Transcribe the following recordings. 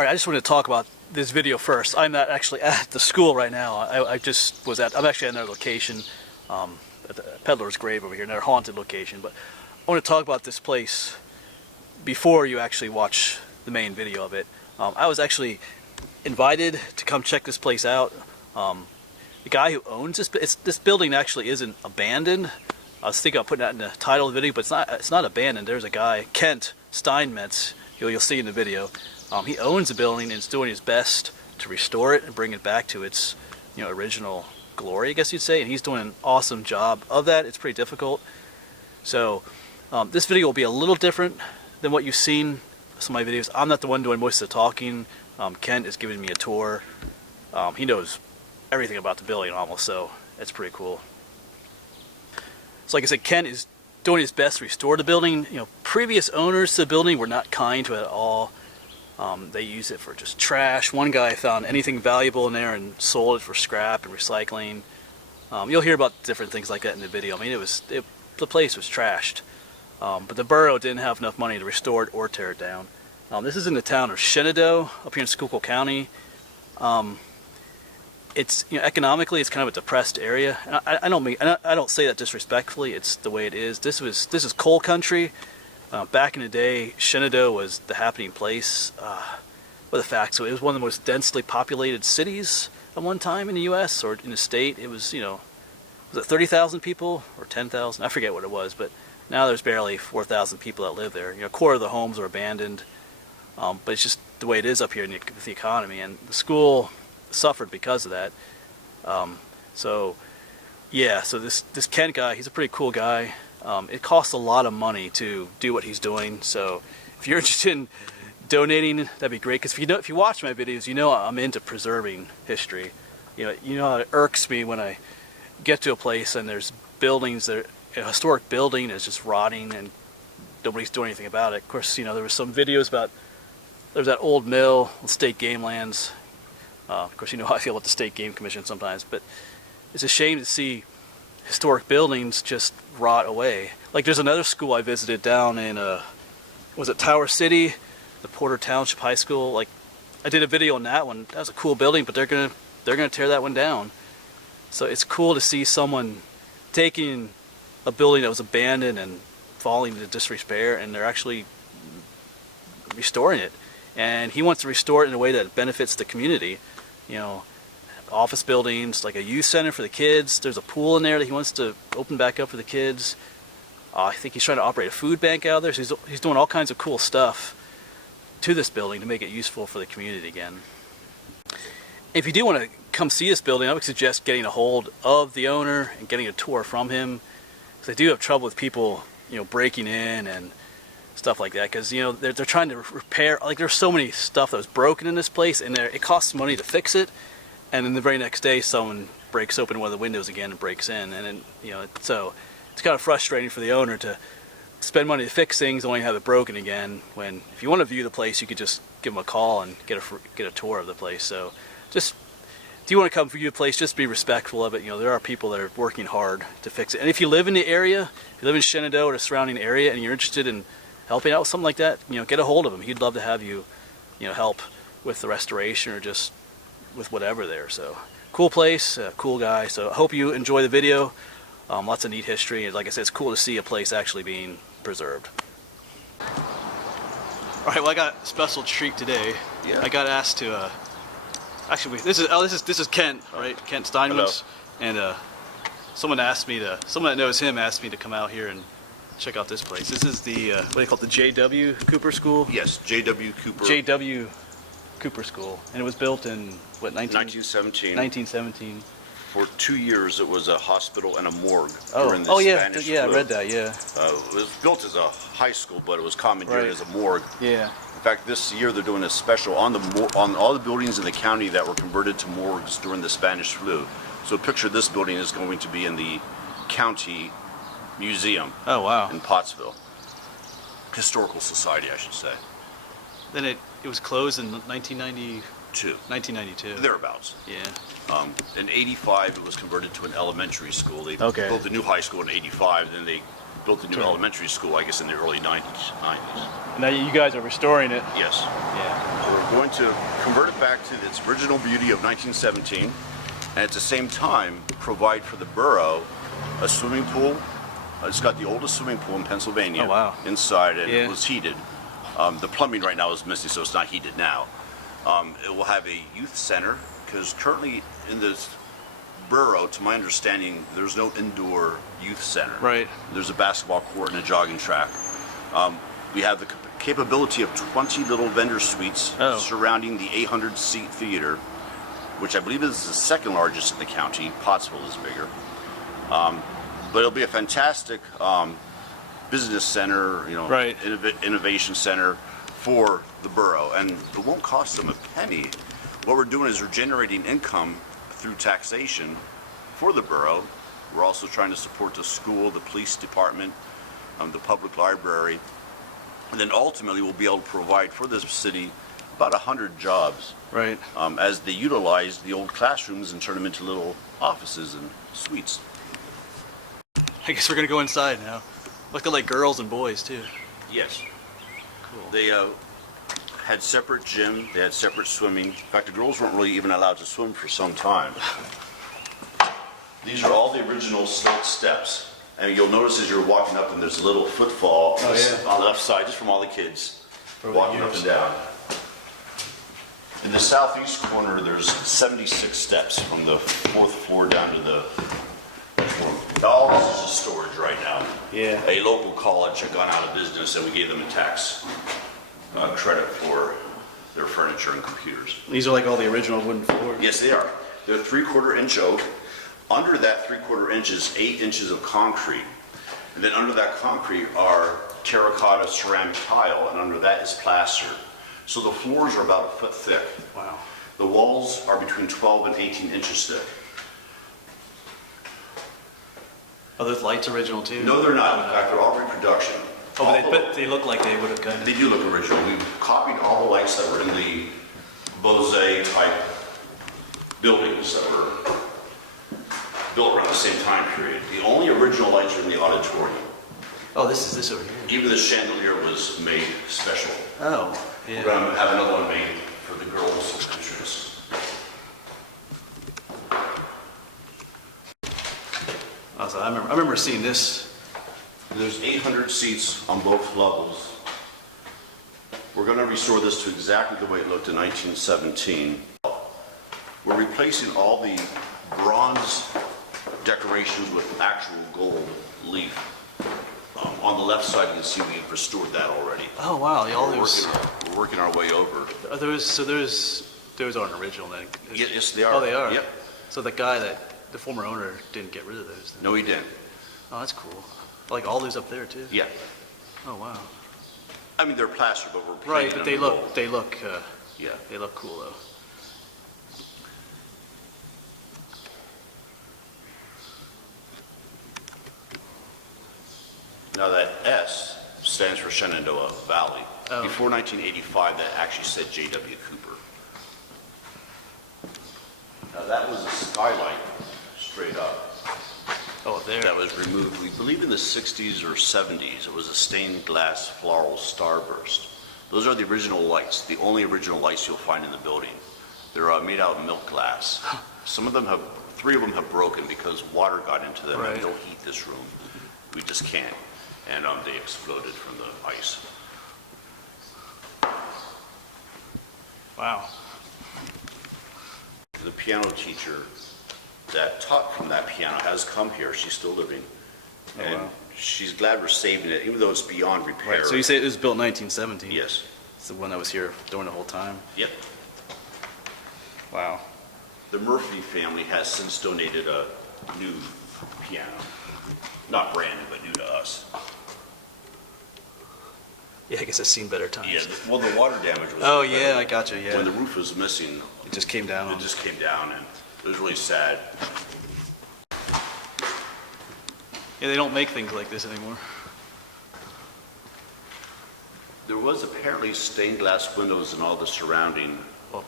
All right, I just wanted to talk about this video first. I'm not actually at the school right now. I just was I'm actually at another location, at the Peddler's Grave over here, another haunted location. But I want to talk about this place before you actually watch the main video of it. I was actually invited to come check this place out. The guy who owns this building actually isn't abandoned. I was thinking of putting that in the title of the video, but it's not abandoned. There's a guy, Kent Steinmetz, you'll see in the video. He owns the building and is doing his best to restore it and bring it back to its original glory, I guess you'd say. And he's doing an awesome job of that. It's pretty difficult. So this video will be a little different than what you've seen some of my videos. I'm not the one doing most of the talking. Kent is giving me a tour. He knows everything about the building almost, so it's pretty cool. So like I said, Kent is doing his best to restore the building. Previous owners to the building were not kind to it at all. They use it for just trash. One guy found anything valuable in there and sold it for scrap and recycling. You'll hear about different things like that in the video. I mean, the place was trashed, but the borough didn't have enough money to restore it or tear it down. This is in the town of Shenadoah, up here in Schuylkill County. It's economically, it's kind of a depressed area. And I don't say that disrespectfully. It's the way it is. This is coal country. Back in the day, Shenadoah was the happening place. The facts, so it was one of the most densely populated cities at one time in the U.S. or in the state. It was, was it 30,000 people or 10,000? I forget what it was, but now there's barely 4,000 people that live there. A quarter of the homes are abandoned, but it's just the way it is up here with the economy. And the school suffered because of that. So this Kent guy, he's a pretty cool guy. It costs a lot of money to do what he's doing, so if you're interested in donating, that'd be great. Because if you watch my videos, I'm into preserving history. You know how it irks me when I get to a place and there's buildings that a historic building is just rotting and nobody's doing anything about it. Of course, there was some videos about there's that old mill, state game lands. Of course, how I feel about the State Game Commission sometimes, but it's a shame to see historic buildings just rot away. Like there's another school I visited down in was it Tower City, the Porter Township High School. Like I did a video on that one. That was a cool building, but they're gonna tear that one down. So it's cool to see someone taking a building that was abandoned and falling into disrepair, and they're actually restoring it. And he wants to restore it in a way that benefits the community. Office buildings, like a youth center for the kids. There's a pool in there that he wants to open back up for the kids. I think he's trying to operate a food bank out there. So he's doing all kinds of cool stuff to this building to make it useful for the community again. If you do want to come see this building, I would suggest getting a hold of the owner and getting a tour from him, because they do have trouble with people, breaking in and stuff like that. Because they're trying to repair. Like there's so many stuff that was broken in this place, and it costs money to fix it. And then the very next day, someone breaks open one of the windows again and breaks in, and then so it's kind of frustrating for the owner to spend money to fix things, only have it broken again. When if you want to view the place, you could just give them a call and get a tour of the place. So just if you want to come view the place, just be respectful of it. There are people that are working hard to fix it. And if you live in the area, if you live in Shenadoah or the surrounding area, and you're interested in helping out with something like that, get a hold of him. He'd love to have you, help with the restoration or just with whatever there. So cool place, cool guy. So I hope you enjoy the video. Lots of neat history, and like I said, it's cool to see a place actually being preserved. All right, well, I got a special treat today. Yeah. I got asked to actually this is Kent, right? Kent Steinmetz. And someone that knows him asked me to come out here and check out this place. This is the what do you call it, the J.W. Cooper School? Yes, J.W. Cooper. J.W. Cooper School, and it was built in what 1917. 1917. For 2 years, it was a hospital and a morgue during the Spanish flu. I read that. Yeah. It was built as a high school, but it was commandeered as a morgue. Yeah. In fact, this year they're doing a special on all the buildings in the county that were converted to morgues during the Spanish flu. So picture this building is going to be in the county museum. Oh wow. In Pottsville. Historical Society, I should say. Then it was closed in 1992. 1992. Thereabouts. Yeah. In '85, it was converted to an elementary school. They built a new high school in '85, then they built a new elementary school, I guess, in the early 90s. Now you guys are restoring it. Yes. Yeah. So we're going to convert it back to its original beauty of 1917, and at the same time provide for the borough a swimming pool. It's got the oldest swimming pool in Pennsylvania. Oh, wow. Inside, and Yeah. it was heated. The plumbing right now is missing, so it's not heated now. It will have a youth center, because currently in this borough, to my understanding, there's no indoor youth center. Right. There's a basketball court and a jogging track. We have the capability of 20 little vendor suites surrounding the 800-seat theater, which I believe is the second largest in the county. Pottsville is bigger. But it'll be a fantastic business center, Right. innovation center for the borough, and it won't cost them a penny. What we're doing is we're generating income through taxation for the borough. We're also trying to support the school, the police department, the public library, and then ultimately we'll be able to provide for this city about 100 jobs Right. as they utilize the old classrooms and turn them into little offices and suites. I guess we're gonna go inside now. Looking like girls and boys too. Yes. Cool. They had separate gym, they had separate swimming. In fact, the girls weren't really even allowed to swim for some time. These are all the original slate steps. And you'll notice as you're walking up, and there's a little footfall on the left side, just from all the kids walking up and down. In the southeast corner, there's 76 steps from the 4th floor down to the all this is just storage right now. Yeah. A local college had gone out of business, and we gave them a tax credit for their furniture and computers. These are like all the original wooden floors. Yes, they are. They're 3/4 inch oak. Under that 3/4 inch is 8 inches of concrete. And then under that concrete are terracotta ceramic tile, and under that is plaster. So the floors are about 1 foot thick. Wow. The walls are between 12 and 18 inches thick. Are those lights original too? No, they're not. In fact, they're all reproduction. But they look like they would have kind They do look original. We've copied all the lights that were in the Beaux-Arts type buildings that were built around the same time period. The only original lights are in the auditorium. Oh, this is this over here. Even the chandelier was made special. Oh, We're yeah. going to have another one made for the girls' entrance. So I remember seeing this. There's 800 seats on both levels. We're going to restore this to exactly the way it looked in 1917. We're replacing all the bronze decorations with actual gold leaf. On the left side, you can see we've restored that already. Oh wow, all those. We're working our way over. Are those those aren't original then? Yes, they are. Oh, they are. Yep. So the former owner didn't get rid of those then? No, he didn't. Oh, that's cool. Like all those up there too. Yeah. Oh wow. I mean, they're plaster, but we're Right, painting but them gold. yeah, they look cool though. Now that S stands for Shenandoah Valley. Oh. Before 1985, that actually said J.W. Cooper. Now that was a skylight straight up Oh, up there. that was removed, we believe in the 60s or 70s. It was a stained glass floral starburst. Those are the original lights, the only original lights you'll find in the building. They're made out of milk glass. Some of them have, 3 of them have broken because water got into them Right. and they'll heat this room. We just can't. And they exploded from the ice. Wow. The piano teacher that taught from that piano has come here. She's still living. Oh, And wow. she's glad we're saving it, even though it's beyond repair. Right. So you say it was built in 1917? Yes. It's the one that was here during the whole time? Yep. Wow. The Murphy family has since donated a new piano. Not brand new, but new to us. Yeah, I guess I've seen better times. Yeah, well, the water damage was... Oh yeah, I gotcha, yeah. When the roof was missing, It just came down. it just came down, and it was really sad. Yeah, they don't make things like this anymore. There was apparently stained glass windows in all the surrounding, Well,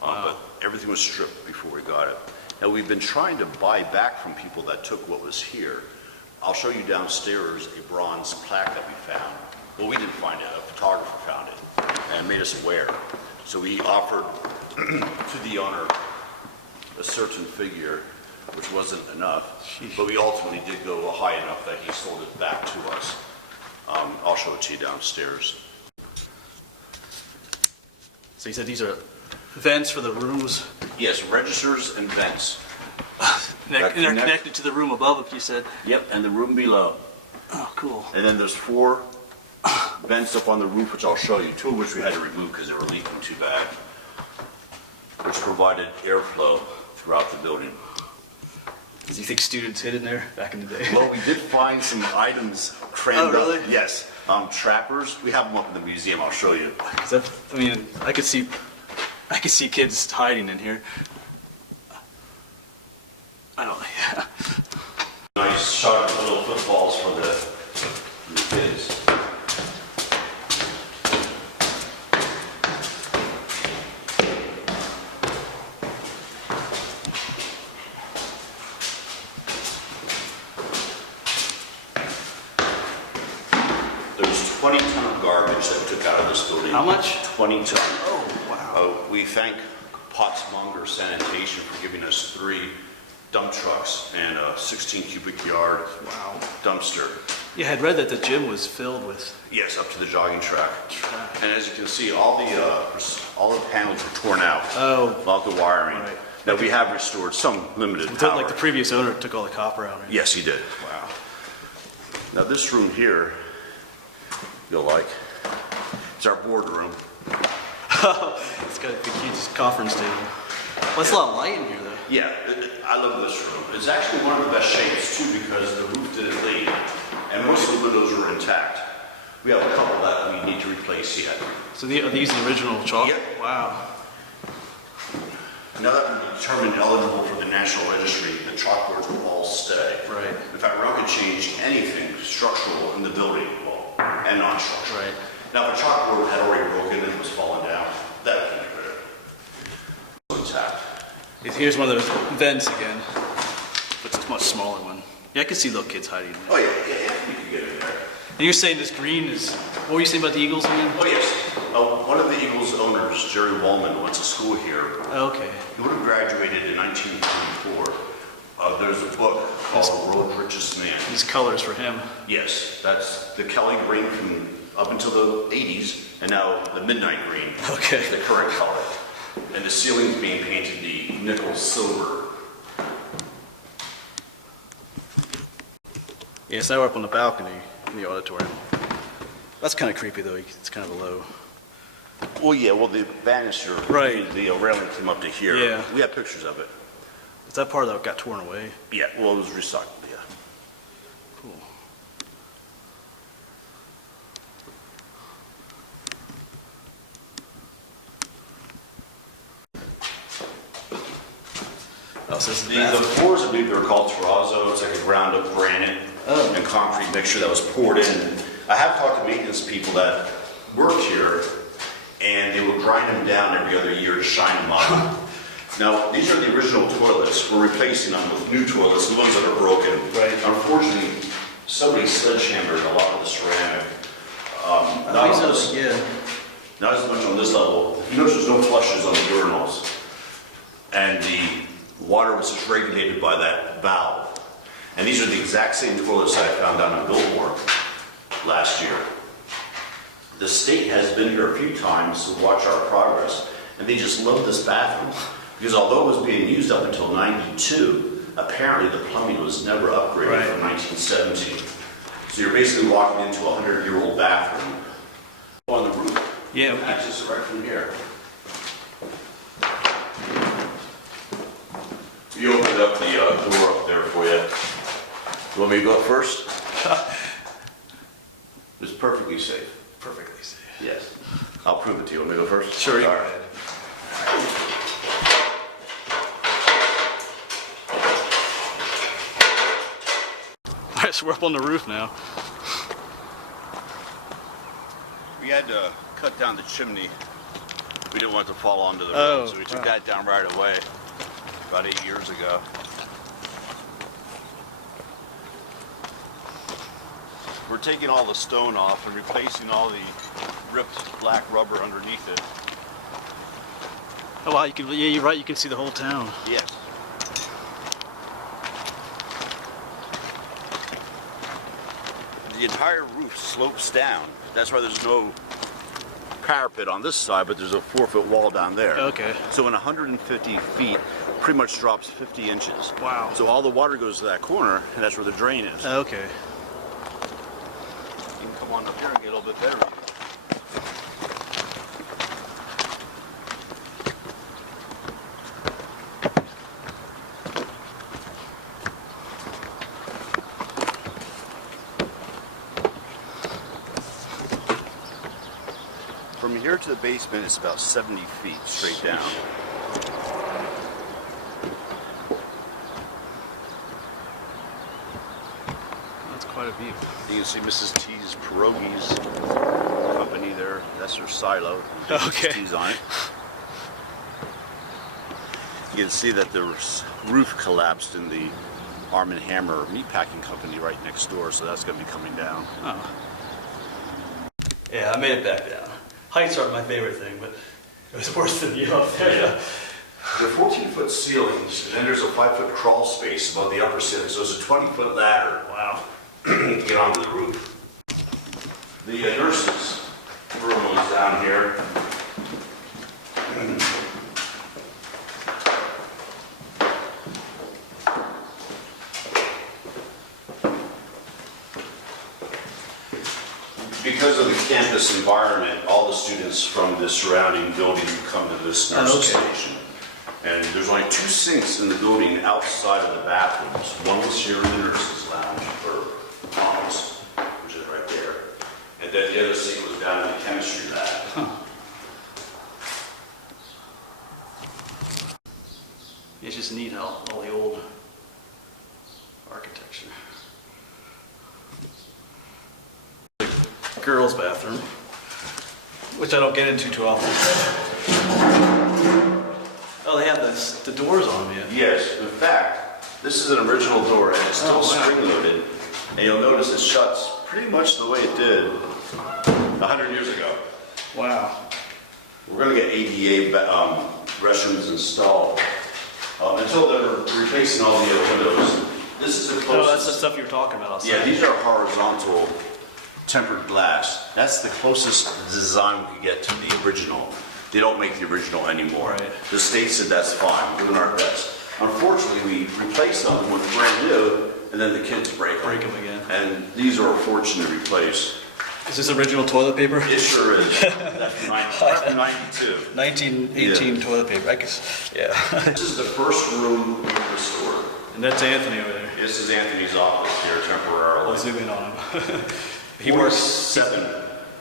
but everything was stripped before we got it. Now, we've been trying to buy back from people that took what was here. I'll show you downstairs a bronze plaque that we found. Well, we didn't find it, a photographer found it and made us aware. So we offered to the owner a certain figure, which wasn't enough, but we ultimately did go high enough that he sold it back to us. I'll show it to you downstairs. So you said these are vents for the rooms? Yes, registers and vents. And they're connected to the room above, if you said? Yep, and the room below. Oh, cool. And then there's 4 vents up on the roof, which I'll show you, 2 of which we had to remove because they were leaking too bad, which provided airflow throughout the building. Do you think students hid in there back in the day? Well, we did find some items crammed really? up. Yes, trappers. We have them up in the museum. I'll show you. I mean, I could see kids hiding in here. I don't. Yeah. Nice shot of little footballs for the kids. There's 20 ton of garbage that we took out of this building. How much? 20 ton. Oh, wow. We thank Pottsmonger Sanitation for giving us 3 dump trucks and a 16 cubic yard dumpster. Yeah, I had read that the gym was filled with Yes, up to the jogging track. trash. And as you can see, all the panels were torn out. Oh. All the wiring. Right. Now we have restored some limited Like power. the previous owner took all the copper out. Right? Yes, he did. Wow. Now this room here, you'll like, it's our boardroom. It's got a huge conference table. Well, that's a lot of light in here, though. Yeah, I love this room. It's actually one of the best shapes too because the roof didn't leak and most of the windows were intact. We have a couple that we need to replace yet. So are these the original chalk? Yep. Wow. Now that we're determined eligible for the National Registry, the chalkboards will all stay. Right. In fact, we're not going to change anything structural in the building, well, and non-structural. Right. Now, if a chalkboard had already broken and was falling down, that would be good. Intact. Here's one of those vents again, but it's a much smaller one. Yeah, I can see little kids hiding in there. Oh yeah, you can get in there. And you're saying this green is, what were you saying about the Eagles again? Oh yes, one of the Eagles owners, Jerry Wollman, went to school here. Oh, okay. He would have graduated in 1934. There's a book called The World's Richest Man. These colors for him. Yes, that's the Kelly green from up until the 80s, and now the midnight green. Okay. Is the current color. And the ceiling's being painted the nickel silver. Yes, now we're up on the balcony in the auditorium. That's kind of creepy, though. It's kind of a low. Well, yeah, well, the banister, Right. the railing came up to here. Yeah. We have pictures of it. Is that part that got torn away? Yeah, well, it was recycled, yeah. Cool. Oh, so this is the The bathroom. floors, I believe they were called terrazzo. It's like a ground up granite and concrete mixture that was poured in. I have talked to maintenance people that worked here, and they would grind them down every other year to shine them up. Now, these are the original toilets. We're replacing them with new toilets, the ones that are broken. Right. Unfortunately, somebody sledgehammered a lot of the ceramic. Not as much on this level. You notice there's no flushes on the urinals. And the water was just regulated by that valve. And these are the exact same toilets that I found down in Biltmore last year. The state has been here a few times to watch our progress, and they just love this bathroom. Because although it was being used up until 92, apparently the plumbing was never upgraded from 1917. So you're basically walking into a 100-year-old bathroom. On the roof. Yeah. Access right from here. You opened up the door up there for you. You want me to go up first? It's perfectly safe. Perfectly safe. Yes. I'll prove it to you. Want me to go first? Sure, you All go right. ahead. All right, so we're up on the roof now. We had to cut down the chimney. We didn't want it to fall onto the Oh, road, so we took wow. that down right away about 8 years ago. We're taking all the stone off and replacing all the ripped black rubber underneath it. Oh wow, you can, yeah, you're right, you can see the whole town. Yes. The entire roof slopes down. That's why there's no parapet on this side, but there's a 4-foot wall down there. Okay. So in 150 feet, pretty much drops 50 inches. Wow. So all the water goes to that corner, and that's where the drain is. Okay. You can come on up here and get a little bit better view. From here to the basement, it's about 70 feet straight down. That's quite a view. You can see Mrs. T's Pierogies company there. That's her silo. Okay. Mrs. T's on it. You can see that the roof collapsed in the Arm & Hammer meatpacking company right next door, so that's going to be coming down. Oh. Yeah, I made it back down. Heights aren't my favorite thing, but it was worse than you up there. Yeah. They're 14-foot ceilings, and then there's a 5-foot crawl space above the upper ceiling, so it's a 20-foot ladder. Wow. To get onto the roof. The nurses' room is down here. Because of the campus environment, all the students from the surrounding building come to this nurses' station. And there's only 2 sinks in the building outside of the bathrooms. One was here in the nurses' lounge for moms, which is right there. And then the other sink was down in the chemistry lab. It's just neat how all the old architecture. Girls' bathroom, which I don't get into too often. Oh, they have the doors on them yet. Yes, in fact, this is an original door and it's still spring-loaded. And you'll notice it shuts pretty much the way it did 100 years ago. Wow. We're going to get ADA restrooms installed. Until they're replacing all the windows. This is the closest. Oh, that's the stuff you were talking about outside. Yeah, these are horizontal tempered glass. That's the closest design we could get to the original. They don't make the original anymore. Right. The state said that's fine, we're doing our best. Unfortunately, we replaced them with brand new, and then the kids break Break them again. And these are a fortune to replace. Is this original toilet paper? It sure is. That's from 92. 1918 toilet paper, I guess. Yeah. This is the first room we restored. And that's Anthony over there. This is Anthony's office here temporarily. I'll zoom in on him. He 47.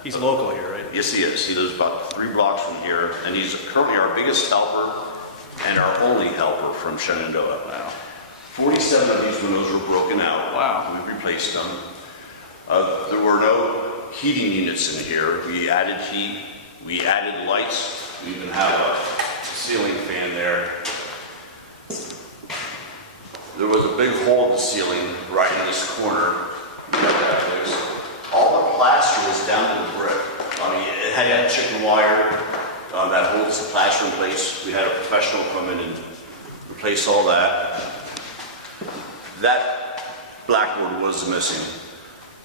He's local here, right? Yes, he is. He lives about 3 blocks from here, and he's currently our biggest helper and our only helper from Shenadoah. Wow. 47 of these windows were broken out. Wow. We replaced them. There were no heating units in here. We added heat. We added lights. We even have a ceiling fan there. There was a big hole in the ceiling right in this corner. We got that fixed. All the plaster was down to the brick. I mean, it had that chicken wire that holds the plaster in place. We had a professional come in and replace all that. That blackboard was missing.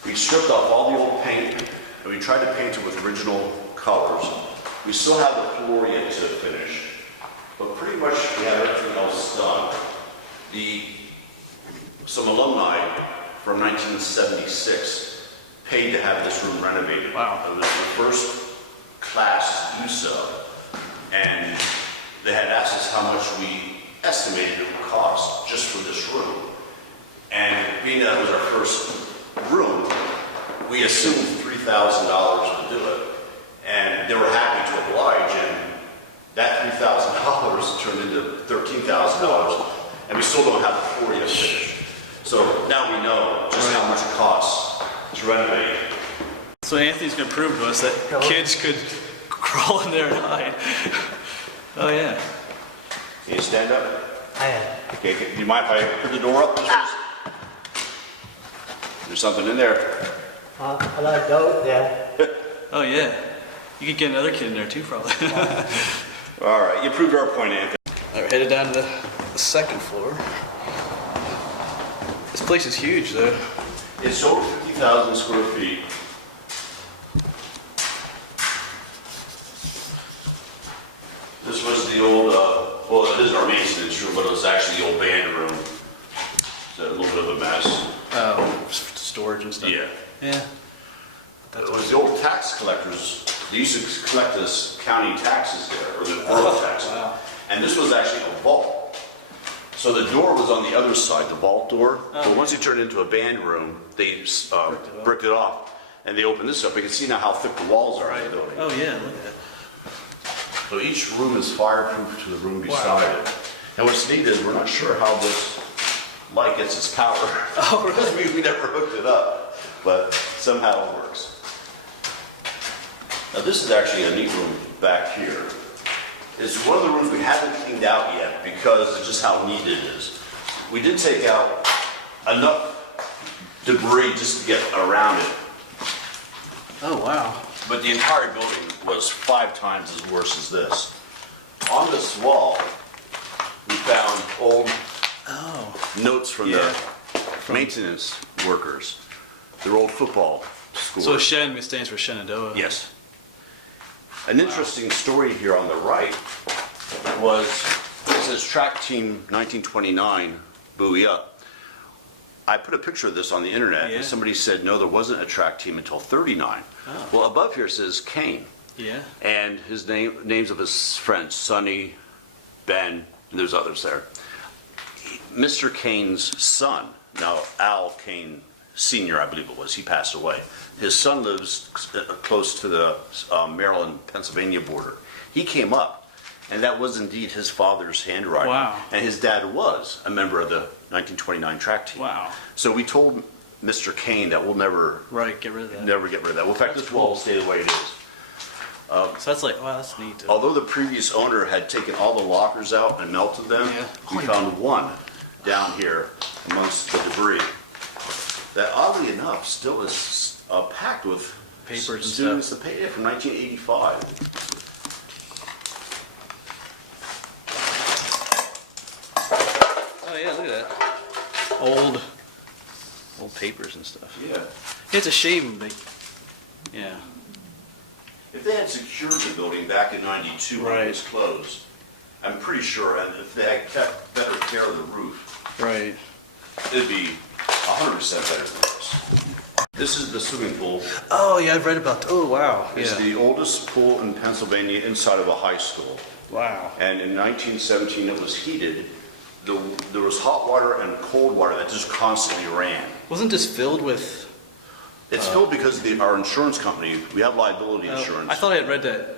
We stripped off all the old paint and we tried to paint it with original colors. We still have the floor yet to finish, but pretty much we have everything else done. Some alumni from 1976 paid to have this room renovated. Wow. It was the first class to do so. And they had asked us how much we estimated it would cost just for this room. And being that it was our first room, we assumed $3,000 to do it. And they were happy to oblige, and that $3,000 turned into $13,000. And we still don't have the floor yet finished. So now we know just how much it costs to renovate. So Anthony's going to prove to us that kids could crawl in there and hide. Oh yeah. Can you stand up? I am. Okay, do you mind if I put the door up? There's something in there. I like those there. Oh yeah. You could get another kid in there too, probably. All right, you proved our point, Anthony. All right, headed down to the second floor. This place is huge, though. It's over 50,000 square feet. This was the old, well, it is our maintenance room, but it was actually the old band room. So a little bit of a mess. Oh, storage and stuff. Yeah. Yeah. It was the old tax collectors. They used to collect this county taxes there, or the borough taxes. Wow. And this was actually a vault. So the door was on the other side, the vault door. But once you turned it into a band room, they bricked it off. And they opened this up. You can see now how thick the walls are in the building. Oh yeah, look at that. So each room is fireproof to the room beside it. And what's neat is we're not sure how this light gets its power. Oh really? We never hooked it up, but somehow it works. Now this is actually a neat room back here. It's one of the rooms we haven't cleaned out yet because of just how neat it is. We did take out enough debris just to get around it, Oh wow. but the entire building was 5 times as worse as this. On this wall, we found old notes from Yeah. the maintenance workers, their old football school. So Shen stands for Shenadoah. Yes. An interesting story here on the right was, it says track team 1929, buoy up. I put a picture of this on the internet Yeah. and somebody said, no, there wasn't a track team until 39. Oh. Well, above here says Kane. Yeah. And his names of his friends, Sonny, Ben, and there's others there. Mr. Kane's son, now Al Kane Sr., I believe it was, he passed away. His son lives close to the Maryland-Pennsylvania border. He came up, and that was indeed his father's handwriting. Wow. And his dad was a member of the 1929 track team. Wow. So we told Mr. Kane that we'll never Right. Get rid of that. get rid of that. Well, in fact, this wall will stay the way it is. So that's like, wow, that's neat. Although the previous owner had taken all the lockers out and melted them, Yeah. we found one down here amongst the debris that oddly enough still is packed with Papers and students that paid it from 1985. Oh yeah, look at that. Old papers and stuff. Yeah. It's a shame they. Yeah. If they had secured the building back in 92 when it was closed, I'm pretty sure, and if they had kept better care of the roof, Right. it'd be 100% better than this. This is the swimming pool. Oh yeah, I've read about. Oh wow. It's Yeah. the oldest pool in Pennsylvania inside of a high school. Wow. And in 1917, it was heated. There was hot water and cold water that just constantly ran. Wasn't this filled with? It's filled because our insurance company, we have liability insurance. I thought I had read that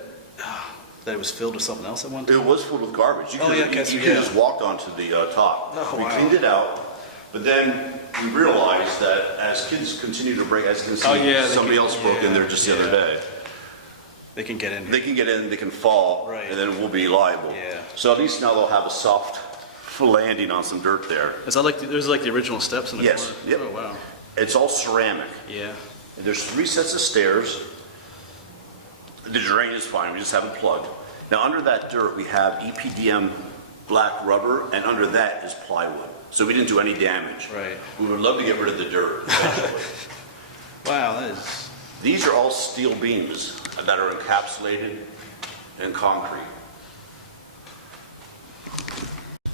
it was filled with something else at one time. It was filled with garbage. You Oh, could, yeah, I guess, you yeah. could just walked onto the top. Oh, We wow. cleaned it out, but then we realized that as kids continue to break, as you can see, Oh, yeah, they somebody can- else broke in there just the other day. They can get in here. They can get in, they can fall, Right. and then we'll be liable. Yeah. So at least now they'll have a soft landing on some dirt there. Is that like there's like the original steps in the Yes, corner? yep. Oh wow. It's all ceramic. Yeah. There's 3 sets of stairs. The drain is fine, we just have it plugged. Now under that dirt, we have EPDM black rubber, and under that is plywood. So we didn't do any damage. Right. We would love to get rid of the dirt eventually. Wow, that is. These are all steel beams that are encapsulated in concrete.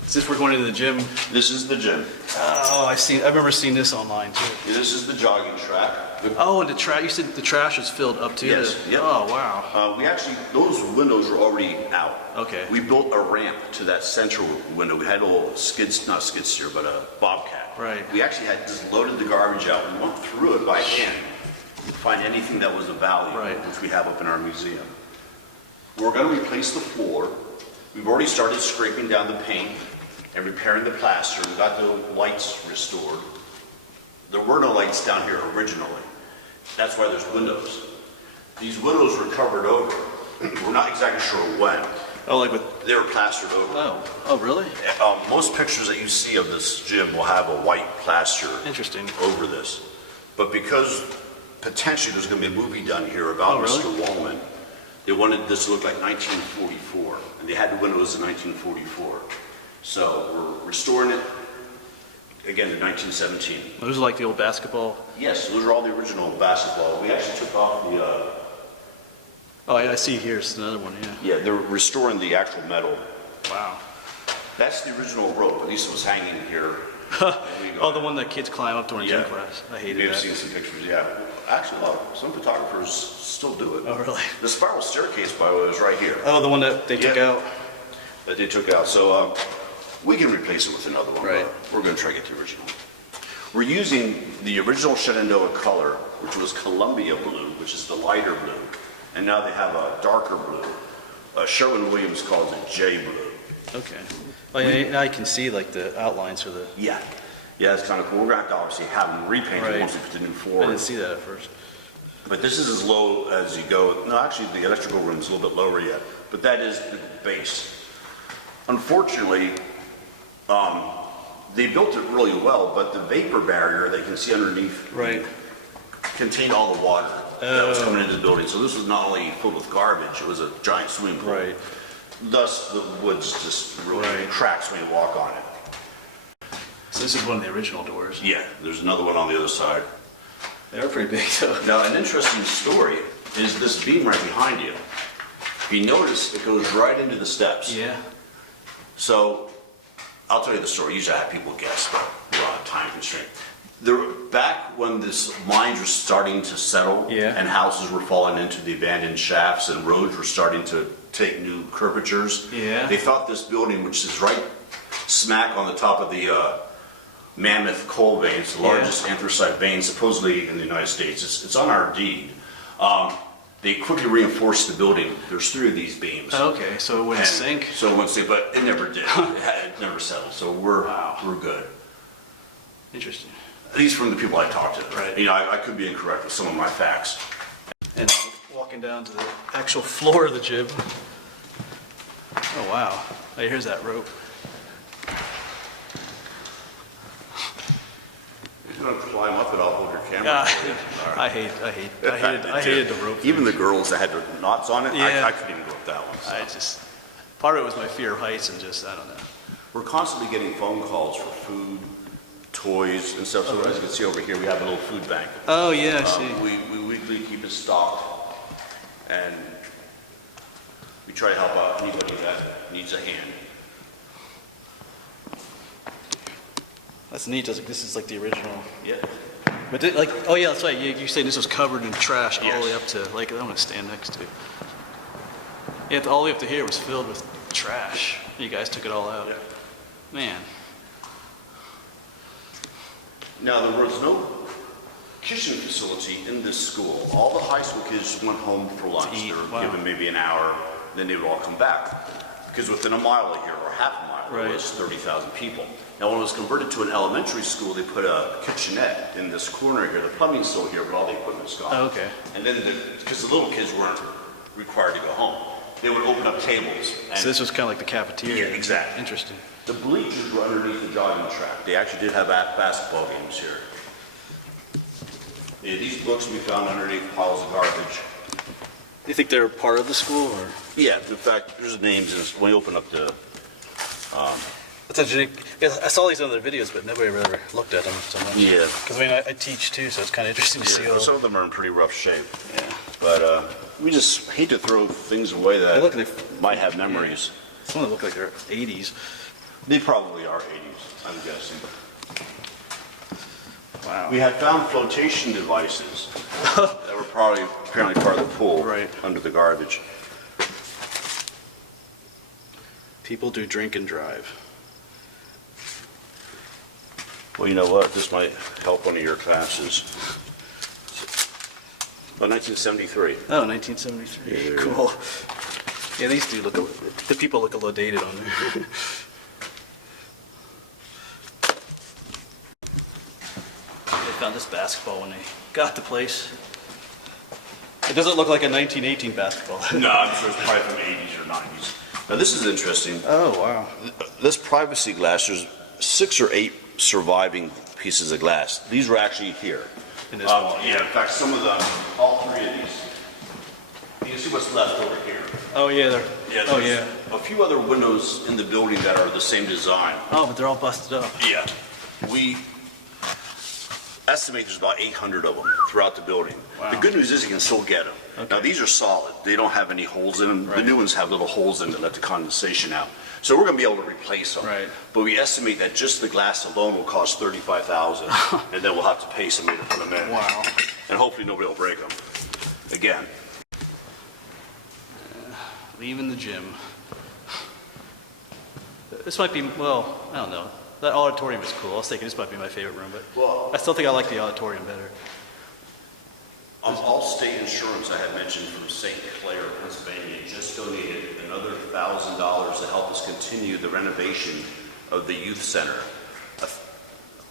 Since we're going into the gym. This is the gym. Oh, I remember seeing this online too. This is the jogging track. Oh, and the trash. You said the trash was filled up to Yes, the. yep. Oh wow. We actually, those windows were already out. Okay. We built a ramp to that central window. We had a little not skid steer, but a bobcat. Right. We actually had just loaded the garbage out. We went through it by hand to find anything that was of value, Right. which we have up in our museum. We're going to replace the floor. We've already started scraping down the paint and repairing the plaster. We got the lights restored. There were no lights down here originally. That's why there's windows. These windows were covered over. We're not exactly sure when. Oh, like with. They were plastered over. Oh, really? Most pictures that you see of this gym will have a white plaster Interesting. over this. But because potentially there's going to be a movie done here about Oh, really? Mr. Wallman. They wanted this to look like 1944, and they had the windows in 1944. So we're restoring it again to 1917. Those are like the old basketball. Yes, those are all the original basketball. We actually took off the. Oh, I see here. It's another one. Yeah. Yeah, they're restoring the actual metal. Wow. That's the original rope. At least it was hanging here. Oh, the one that kids climb up during Yeah. gym class. I hated We've that. seen some pictures. Yeah, actually, some photographers still do it. Oh, really? The spiral staircase, by the way, was right here. Oh, the one that they took Yeah. out. That they took out. So we can replace it with another one. Right. But we're going to try to get the original. We're using the original Shenadoah color, which was Columbia blue, which is the lighter blue, and now they have a darker blue. Sherwin-Williams calls it J blue. Okay. Oh, yeah, now I can see like the outlines for the. Yeah. Yeah, it's kind of cool. We're going to have to obviously have them repainted Right. once we put the new I floor in. didn't see that at first. But this is as low as you go. No, actually, the electrical room is a little bit lower yet. But that is the base. Unfortunately, they built it really well, but the vapor barrier they can see underneath Right. contained all the water that was Oh. coming into the building. So this was not only filled with garbage, it was a giant swimming pool. Right. Thus, the woods just really Right. cracks when you walk on it. So this is one of the original doors. Yeah, there's another one on the other side. They are pretty big though. Now, an interesting story is this beam right behind you. If you notice, it goes right into the steps. Yeah. So, I'll tell you the story. Usually I have people guess, but we're on a time constraint. Back when this mines were starting to settle Yeah. and houses were falling into the abandoned shafts and roads were starting to take new curvatures, Yeah. they thought this building, which is right smack on the top of the Mammoth coal veins, the Yeah. largest anthracite vein supposedly in the United States, it's on our deed. They quickly reinforced the building. There's 3 of these beams. Okay, so it wouldn't And sink. So it wouldn't sink, but it never did. It never settled. So we're good. Interesting. At least from the people I talked to. Right. You know, I could be incorrect with some of my facts. And walking down to the actual floor of the gym. Oh wow! Hey, here's that rope. If you're gonna climb up it, I'll hold your camera. Yeah, for you. All right. I hated the rope. Even the girls that had the knots on it, Yeah. I couldn't even go up that one. so. Part of it was my fear of heights and just I don't know. We're constantly getting phone calls for food, toys, and stuff. So as you can see over here, we have a little food bank. Oh yeah, I see. We weekly keep it stocked, and we try to help out anybody that needs a hand. That's neat. This is like the original. Yeah. But oh yeah, that's right. You say this was covered in trash all the way Yes. up to like I'm gonna stand next to it. Yeah, all the way up to here was filled with trash. You guys took it all out. Yeah. Man. Now, there was no kitchen facility in this school. All the high school kids went home for lunch. To eat, They were wow. given maybe an hour, then they would all come back. Because within a mile of here, or half a mile, there Right. was 30,000 people. Now, when it was converted to an elementary school, they put a kitchenette in this corner here. The plumbing's still here, but all the equipment's gone. Oh, okay. And then, because the little kids weren't required to go home, they would open up tables. And So this was kind of like the cafeteria. Yeah, exactly. Interesting. the bleachers were underneath the jogging track. They actually did have basketball games here. Yeah, these books we found underneath piles of garbage. Do you think they're part of the school or? Yeah, in fact, there's the names, and when you open up the, That's interesting. Yeah, I saw these other videos, but nobody ever looked at them so much. yeah, Because I mean, I teach too, so it's kind of interesting to see all. some of them are in pretty rough shape. Yeah. But we just hate to throw things away They that look like might have memories. some of them look like they're 80s. They probably are 80s, I'm guessing. Wow. We had found flotation devices that were probably apparently part of the pool Right. under the garbage. People do drink and drive. Well, you know what? This might help one of your classes. About 1973. Oh, 1973. Yeah. Cool. Yeah, these do look. The people look a little dated on there. They found this basketball when they got the place. It doesn't look like a 1918 basketball. No, I'm sure it's probably from 80s or 90s. Now, this is interesting. Oh wow. This privacy glass, there's 6 or 8 surviving pieces of glass. These were actually here. in this wall. Yeah, in fact, some of them, all three of these. You can see what's left over here. Oh yeah, oh there's yeah. a few other windows in the building that are the same design. Oh, but they're all busted up. Yeah. We estimate there's about 800 of them throughout the building. Wow. The good news is you can still get them. Okay. Now these are solid. They don't have any holes in them. Right. The new ones have little holes in them that let the condensation out. So we're going to be able to replace them. Right. But we estimate that just the glass alone will cost $35,000, and then we'll have to pay somebody to put them in. Wow. And hopefully nobody will break them. Again. Leaving the gym. This might be, well, I don't know. That auditorium is cool. I was thinking this might be my favorite room, but Well, I still think I like the auditorium better. Allstate Insurance, I had mentioned, from St. Clair, Pennsylvania, just donated another $1,000 to help us continue the renovation of the youth center.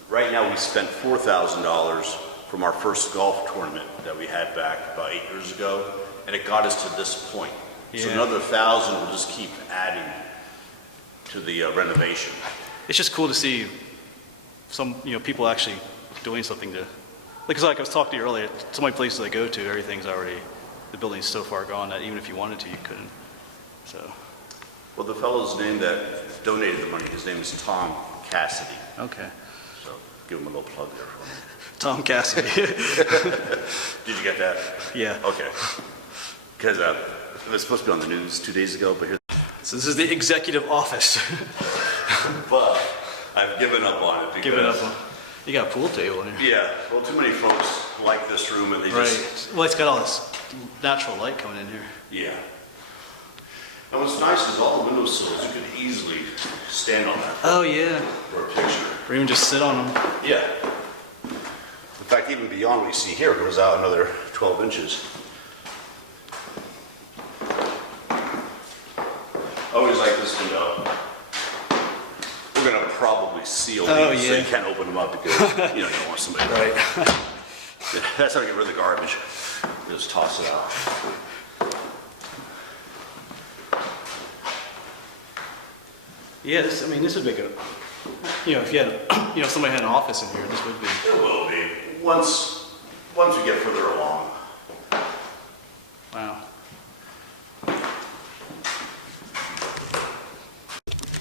Right now, we spent $4,000 from our first golf tournament that we had back about 8 years ago, and it got us to this point. So Yeah. another 1,000 will just keep adding to the renovation. It's just cool to see some, people actually doing something to, because like I was talking to you earlier, so many places I go to, everything's already, the building's so far gone that even if you wanted to, you couldn't. So, Well, the fellow's name that donated the money, his name is Tom Cassidy. okay. So give him a little plug there for me. Tom Cassidy. Did you get that? Yeah. Okay. Because it was supposed to be on the news 2 days ago, but here. So this is the executive office. But I've given up on it because. Give it up. You got a pool table in here. Yeah. Well, too many folks like this room, and they Right. just. Well, it's got all this natural light coming in here. Yeah. And what's nice is all the windowsills, you could easily stand on that Oh, yeah. for a picture. Or even just sit on them. Yeah. In fact, even beyond what you see here, it goes out another 12 inches. I always like this window. We're going to probably seal Oh, these so yeah. you can't open them up because you don't want somebody. Right. That's how you get rid of the garbage. Just toss it out. Yeah, this would make a, if you had, if somebody had an office in here, this would be. It will be once we get further along. Wow. All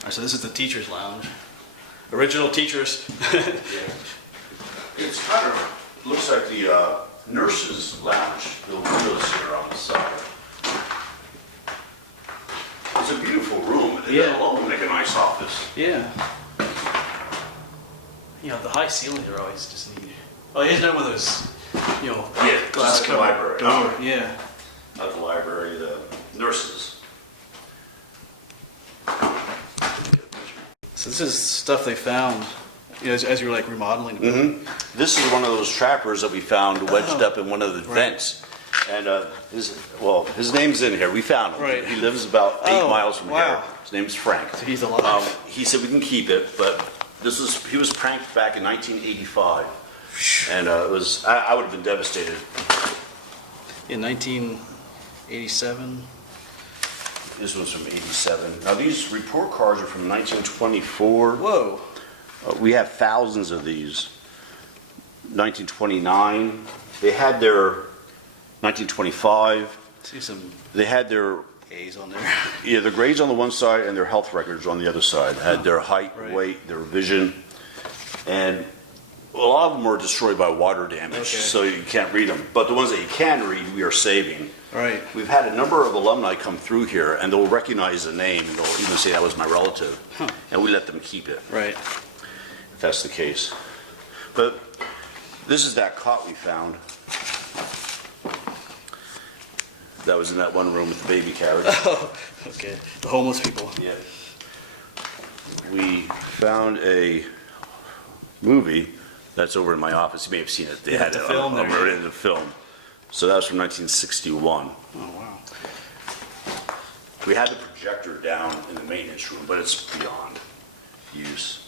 right, so this is the teacher's lounge. Original teachers. Yeah. It's kind of looks like the nurses' lounge. The windows here on the side. It's a beautiful room. Yeah. It'll alone make a nice office. Yeah. The high ceilings are always just neat. Oh, here's another one of those, Yeah, glass just like the covered library. door. Yeah. At the library, the nurses. So this is stuff they found, as you were like remodeling the building. This is one of those trappers that we found wedged Oh, up in one of the right. vents. And his name's in here. We found him. Right. He lives about 8 Oh, miles from wow. here. His name's Frank. So he's alive. He said we can keep it, but he was pranked back in 1985, and I would have been devastated. In 1987. This one's from 87. Now these report cards are from 1924. Whoa. We have thousands of these. 1929. They had their 1925. See some They had their A's on there. yeah, their grades on the one side and their health records on the other side. Had their height, Right. weight, their vision, and a lot of them were destroyed by water damage, Okay. so you can't read them. But the ones that you can read, we are saving. Right. We've had a number of alumni come through here, and they'll recognize the name, and they'll even say that was my relative, and we let them keep it, Right. if that's the case. But this is that cot we found. That was in that one room with the baby carriage. Oh, okay. The homeless people. Yeah. We found a movie that's over in my office. You may have seen it. They Yeah, had the it film there, right yeah. in the film. So that was from 1961. Oh, wow. We had the projector down in the maintenance room, but it's beyond use.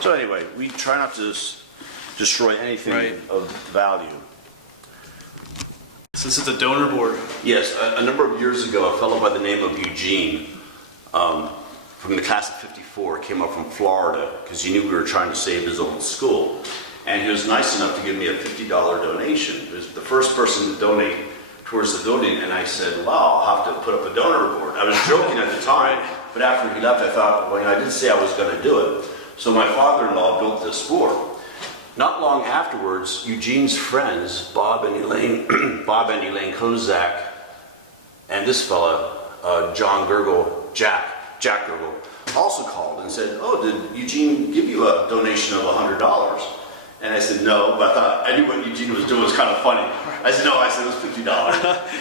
So anyway, we try not to destroy anything Right. of value. So this is the donor board. Yes, a number of years ago, a fellow by the name of Eugene, from the class of '54, came up from Florida because he knew we were trying to save his old school. And he was nice enough to give me a $50 donation. He was the first person to donate towards the building, and I said, wow, I'll have to put up a donor board. I was joking at the time, but after he left, I thought, well, I did say I was going to do it. So my father-in-law built this board. Not long afterwards, Eugene's friends, Bob and Elaine Kozak, and this fella, Jack Gergel, also called and said, oh, did Eugene give you a donation of $100? And I said, no, but I knew what Eugene was doing was kind of funny. I said, no, it was $50.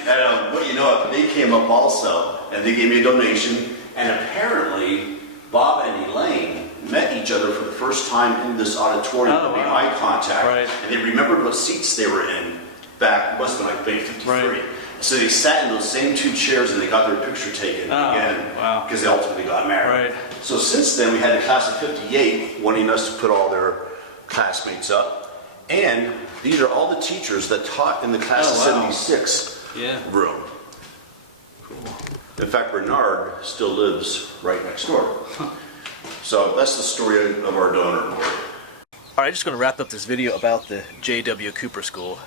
And what do you know, they came up also, and they gave me a donation, and apparently, Bob and Elaine met each other for the first time in this auditorium, made eye contact, and they remembered what seats they were in back, it must have been like Bay 53. Right. So they sat in those same two chairs and they got their picture taken again, because they ultimately got married. Right. So since then, we had a class of 58 wanting us to put all their classmates up, and these are all the teachers that taught in the class of 76 room. Cool. In fact, Bernard still lives right next door. So that's the story of our donor board. Alright, I'm just going to wrap up this video about the J.W. Cooper School.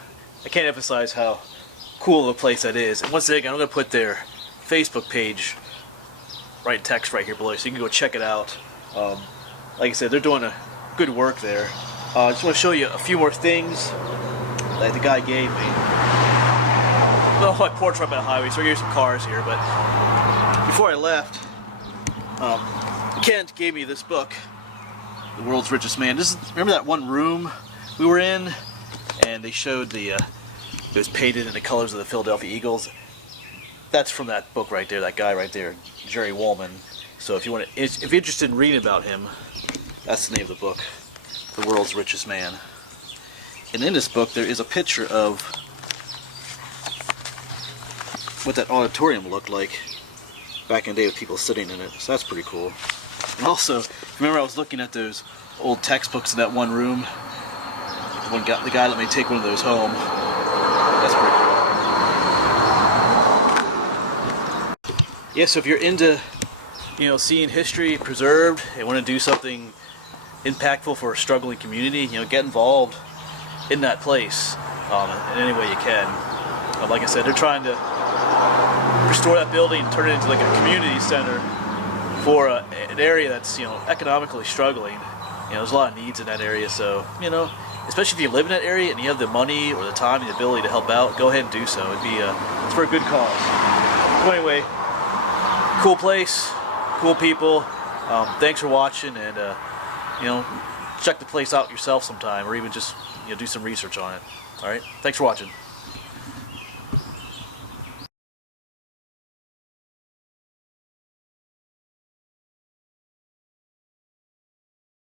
I can't emphasize how cool of a place that is. And once again, I'm going to put their Facebook page right in text right here below, so you can go check it out. Like I said, they're doing a good work there. I just want to show you a few more things that the guy gave me. Well, my porch right by the highway, so here's some cars here, but before I left, Kent gave me this book, The World's Richest Man. Remember that one room we were in, and they showed it was painted in the colors of the Philadelphia Eagles? That's from that book right there, that guy right there, Jerry Woolman. So if you're interested in reading about him, that's the name of the book, The World's Richest Man. And in this book, there is a picture of what that auditorium looked like back in the day with people sitting in it. So that's pretty cool. And also, remember I was looking at those old textbooks in that one room? The guy let me take one of those home. That's pretty cool. Yeah, so if you're into, seeing history preserved and want to do something impactful for a struggling community, get involved in that place in any way you can. Like I said, they're trying to restore that building and turn it into like a community center for an area that's economically struggling. There's a lot of needs in that area, so especially if you live in that area and you have the money or the time and the ability to help out, go ahead and do so. It's for a good cause. So anyway, cool place, cool people. Thanks for watching, and check the place out yourself sometime, or even just do some research on it. All right, thanks for watching.